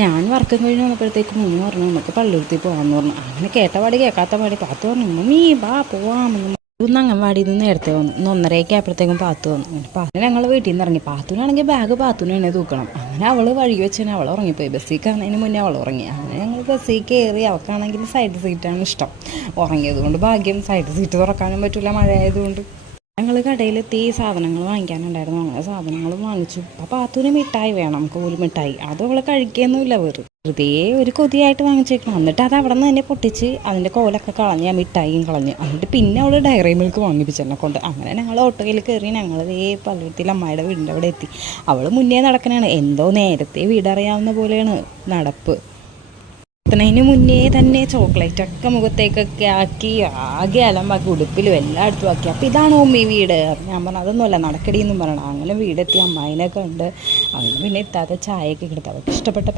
ഞാൻ വർക്കും കഴിഞ്ഞ് വന്നപ്പോഴത്തേക്ക് മുന്നു പറഞ്ഞു നമുക്ക് പള്ളിയെടുത്തിൽ പോകാമെന്ന് പറഞ്ഞു. അങ്ങനെ കേട്ട പാടി കേൾക്കാത്ത പാടി പാത്തു പറഞ്ഞു മമ്മീ ബാ പോവാമെന്ന്. ഇന്ന് അംഗൻവാടിയിൽ നിന്ന് നേരത്തെ വന്നു. ഇന്ന് 1:30 ആയപ്പോഴത്തേക്കും പാത്തു വന്നു. അങ്ങനെ പാത്തു ഞങ്ങൾ വീട്ടിൽ നിന്ന് ഇറങ്ങി. പാത്തുനാണെങ്കിൽ ബാഗ് പാത്തുന് തന്നെ തൂക്കണം. അങ്ങനെ അവൾ വഴി വെച്ച് തന്നെ അവൾ ഉറങ്ങിപ്പോയി. ബസ്സിൽ കയറുന്നതിന് മുന്നേ അവൾ ഉറങ്ങി. അങ്ങനെ ഞങ്ങൾ ബസ്സിൽ കയറി. അവൾക്കാണെങ്കിൽ സൈഡ് സീറ്റാണ് ഇഷ്ടം. ഉറങ്ങിയത് കൊണ്ട് ഭാഗ്യം. സൈഡ് സീറ്റ് തുറക്കാനും പറ്റില്ല മഴ ആയതുകൊണ്ട്. ഞങ്ങൾ കടയിലെത്തി സാധനങ്ങൾ വാങ്ങിക്കാനുണ്ടായിരുന്നു. അങ്ങനെ സാധനങ്ങളും വാങ്ങിച്ചു. അപ്പോൾ പാത്തുവിന് മിഠായി വേണം, കോല് മിഠായി. അത് അവൾ കഴിക്കുകയൊന്നുമില്ല. വെറുതെ ഒരു കൊതിയായിട്ട് വാങ്ങിച്ചേക്കണം. എന്നിട്ട് അത് അവിടെ നിന്ന് തന്നെ പൊട്ടിച്ച് അതിൻ്റെ കോലൊക്കെ കളഞ്ഞ് ആ മിഠായിയും കളഞ്ഞ്. എന്നിട്ട് പിന്നെ അവൾ ഡയറി മിൽക്ക് വാങ്ങിപ്പിച്ചെന്നെ കൊണ്ട്. അങ്ങനെ ഞങ്ങൾ ഓട്ടോയിൽ കയറി. ഞങ്ങൾ പള്ളിയത്തിൽ അമ്മായിയുടെ വീടിൻ്റെ അവിടെ എത്തി. അവൾ മുന്നേ നടക്കണതാണ്. എന്തോ നേരത്തെ വീടറിയാവുന്ന പോലെയാണ് നടപ്പ്. എത്തുന്നതിന് മുന്നേ തന്നെ ചോക്ലേറ്റൊക്കെ മുഖത്തേക്കൊക്കെ ആക്കി ആകെ അലമ്പാക്കി. ഉടുപ്പിലും എല്ലായിടത്തും ആക്കി. അപ്പോൾ ഇതാണ് ഉമ്മി വീട്. ഞാൻ പറഞ്ഞു അതൊന്നുമല്ല നടക്കടിയെന്നും പറയണം. അങ്ങനെ വീടെത്തി അമ്മായിനെ കണ്ട് അങ്ങനെ പിന്നെ എത്താത്ത ചായയൊക്കെ കിടത്തി. അവർക്ക് ഇഷ്ടപ്പെട്ട